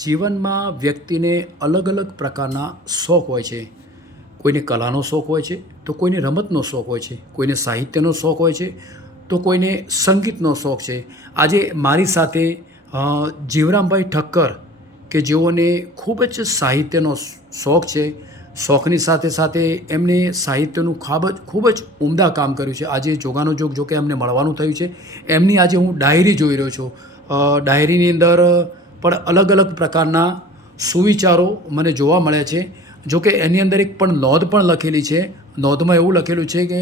જીવનમાં વ્યક્તિને અલગ અલગ પ્રકારના શોખ હોય છે. કોઈને કલાનો શોખ હોય છે, તો કોઈને રમતનો શોખ હોય છે, કોઈને સાહિત્યનો શોખ હોય છે, તો કોઈને સંગીતનો શોખ છે. આજે મારી સાથે જીવરામભાઈ ઠક્કર કે જેઓને ખૂબ જ સાહિત્યનો શોખ છે. શોખની સાથે સાથે એમને સાહિત્યનું ખૂબ જ ઉમદા કામ કર્યું છે. આજે જોગાનો જોગ જો કે એમને મળવાનું થયું છે. એમની આજે હું ડાયરી જોઈ રહ્યો છું. ડાયરીની અંદર પણ અલગ અલગ પ્રકારના સુવિચારો મને જોવા મળ્યા છે. જો કે એની અંદર એક પણ નોંધ પણ લખેલી છે. નોંધમાં એવું લખેલું છે કે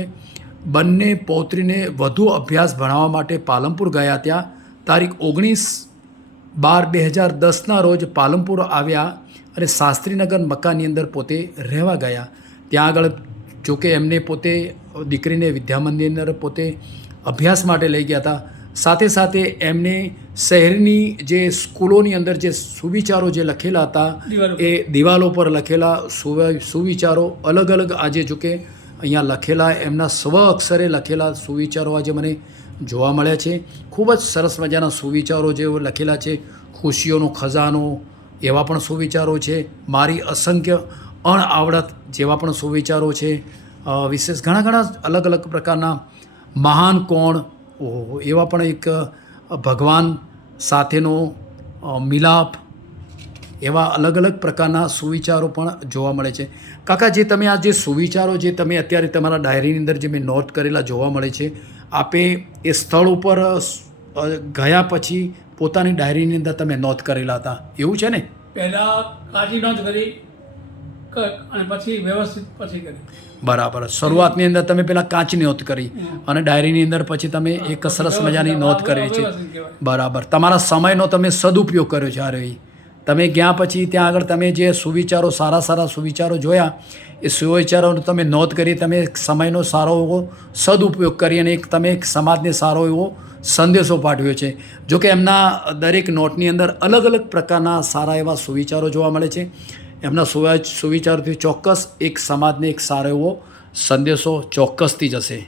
બંને પૌત્રીને વધુ અભ્યાસ ભણાવવા માટે પાલનપુર ગયા. ત્યાં તારીખ 19/12/2010 રોજ પાલનપુર આવ્યા અને શાસ્ત્રીનગર મકાનની અંદર પોતે રહેવા ગયા. ત્યાં આગળ જો કે એમને પોતે દીકરીને વિદ્યામંદિરની અંદર પોતે અભ્યાસ માટે લઈ ગયા હતા. સાથે સાથે એમને શહેરની જે સ્કૂલોની અંદર જે સુવિચારો જે લખેલા હતા એ દિવાલો પર લખેલા સુવિચારો અલગ અલગ આજે જો કે અહીંયા લખેલા એમના સ્વ અક્ષરે લખેલા સુવિચારો આજે મને જોવા મળ્યા છે. ખૂબ જ સરસ મજાના સુવિચારો જે લખેલા છે. ખુશીઓનો ખજાનો એવા પણ સુવિચારો છે. મારી અસંખ્ય અણઆવડત જેવા પણ સુવિચારો છે. વિશેષ ઘણા અલગ અલગ પ્રકારના મહાન કોણ એવા પણ એક ભગવાન સાથેનો મિલાપ એવા અલગ અલગ પ્રકારના સુવિચારો પણ જોવા મળે છે. કાકા, જે તમે આ જે સુવિચારો જે તમે અત્યારે તમારા ડાયરીની અંદર જે મેં નોટ કરેલા જોવા મળે છે, આપે એ સ્થળ ઉપર ગયા પછી પોતાની ડાયરીની અંદર તમે નોંધ કરેલા હતા, એવું છે ને? પહેલાં કાચી નોંધ કરી અને પછી વ્યવસ્થિત પછી કરી. બરાબર. શરૂઆતની અંદર તમે પેલા કાચની નોંધ કરી અને ડાયરીની અંદર પછી તમે એક સરસ મજાની નોંધ કરી છે. બરાબર. તમારા સમયનો તમે સદુપયોગ કર્યો છે. આ રહી તમે ગયા પછી ત્યાં આગળ તમે જે સુવિચારો સારા સુવિચારો જોયા એ સુવિચારોનો તમે નોંધ કરી, તમે સમયનો સારો એવો સદુપયોગ કરી અને તમે એક સમાજને સારો એવો સંદેશો પાઠવ્યો છે. જો કે એમના દરેક નોટની અંદર અલગ અલગ પ્રકારના સારા એવા સુવિચારો જોવા મળે છે. એમના સુવિચારોથી ચોક્કસ એક સમાજને એક સારો એવો સંદેશો ચોક્કસથી જશે.